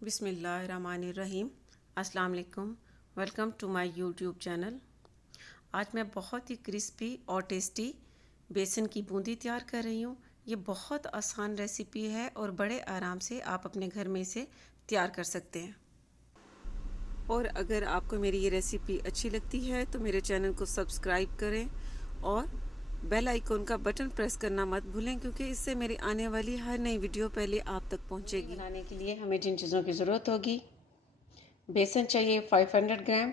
बिस्मिल्लाहिर्रहमानिर्रहीम। अस्सलाम वालेकुम। Welcome to my YouTube channel. आज मैं बहुत ही क्रिस्पी और टेस्टी बेसन की बूंदी तैयार कर रही हूँ। ये बहुत आसान रेसिपी है और बड़े आराम से आप अपने घर में इसे तैयार कर सकते हैं। और अगर आपको मेरी ये रेसिपी अच्छी लगती है तो मेरे चैनल को सब्सक्राइब करें और बेल आइकॉन का बटन प्रेस करना मत भूलें, क्योंकि इससे मेरी आने वाली हर नई वीडियो पहले आप तक पहुंचेगी। बनाने के लिए हमें जिन चीज़ों की ज़रूरत होगी: बेसन चाहिए 500 ग्राम,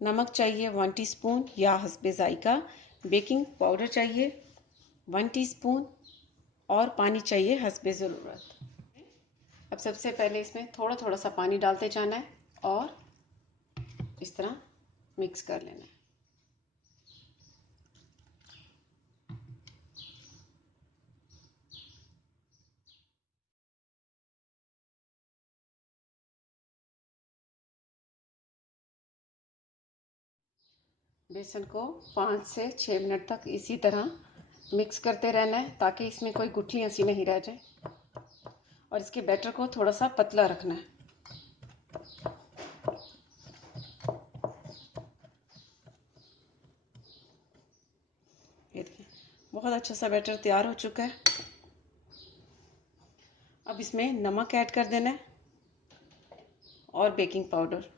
नमक चाहिए 1 टीस्पून या हस्बे जायका, बेकिंग पाउडर चाहिए 1 टीस्पून और पानी चाहिए हस्बे ज़रूरत। अब सबसे पहले इसमें थोड़ा थोड़ा सा पानी डालते जाना है और इस तरह मिक्स कर लेना है। बेसन को 5 से 6 मिनट तक इसी तरह मिक्स करते रहना है ताकि इसमें कोई गुठलियाँ सी नहीं रह जाए, और इसके बैटर को थोड़ा सा पतला रखना है। ये देखिए, बहुत अच्छा सा बैटर तैयार हो चुका है। अब इसमें नमक ऐड कर देना है और बेकिंग पाउडर।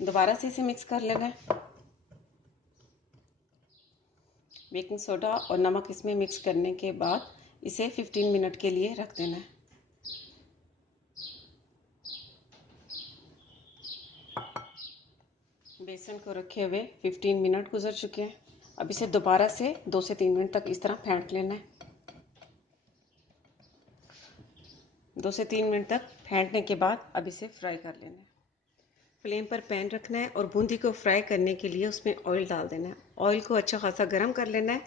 दोबारा से इसे मिक्स कर लेना है। बेकिंग सोडा और नमक इसमें मिक्स करने के बाद इसे 15 मिनट के लिए रख देना है। बेसन को रखे हुए 15 मिनट गुजर चुके हैं। अब इसे दोबारा से 2 से 3 मिनट तक इस तरह फेंट लेना है। 2 से 3 मिनट तक फेंटने के बाद अब इसे फ्राई कर लेना है। फ्लेम पर पैन रखना है और बूंदी को फ्राई करने के लिए उसमें ऑयल डाल देना है। ऑयल को अच्छा खासा गर्म कर लेना है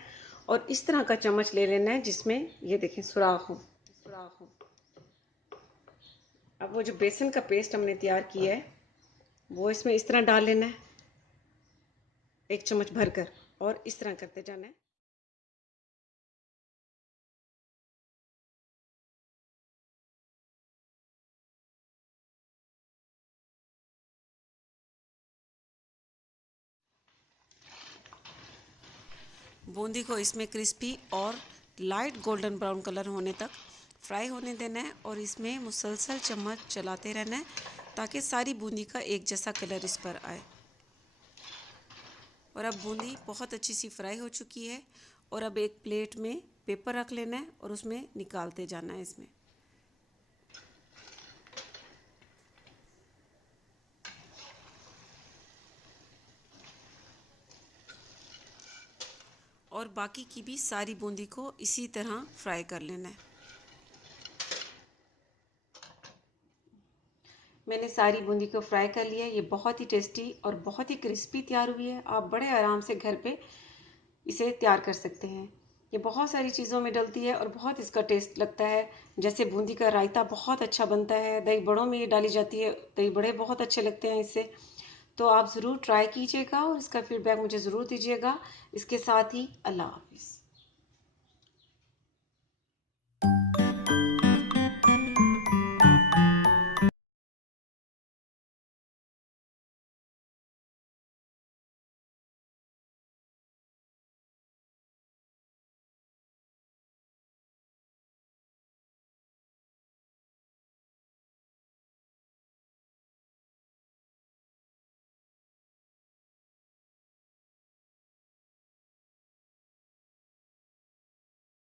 और इस तरह का चम्मच ले लेना है जिसमें ये देखें सुराख हो। अब वो जो बेसन का पेस्ट हमने तैयार किया है वो इसमें इस तरह डाल लेना है, 1 चम्मच भरकर, और इस तरह करते जाना है। बूंदी को इसमें क्रिस्पी और लाइट गोल्डन ब्राउन कलर होने तक फ्राई होने देना है और इसमें मुसलसल चम्मच चलाते रहना है ताकि सारी बूंदी का एक जैसा कलर इस पर आए। और अब बूंदी बहुत अच्छी सी फ्राई हो चुकी है और अब एक प्लेट में पेपर रख लेना है और उसमें निकालते जाना है इसमें। और बाकी की भी सारी बूंदी को इसी तरह फ्राई कर लेना है। मैंने सारी बूंदी को फ्राई कर लिया। ये बहुत ही टेस्टी और बहुत ही क्रिस्पी तैयार हुई है। आप बड़े आराम से घर पे इसे तैयार कर सकते हैं। ये बहुत सारी चीज़ों में डलती है और बहुत इसका टेस्ट लगता है। जैसे बूंदी का रायता बहुत अच्छा बनता है, दही बड़ों में ये डाली जाती है, दही बड़े बहुत अच्छे लगते हैं इससे। तो आप ज़रूर ट्राई कीजिएगा और इसका फीडबैक मुझे ज़रूर दीजिएगा। इसके साथ ही अल्लाह हाफिज़।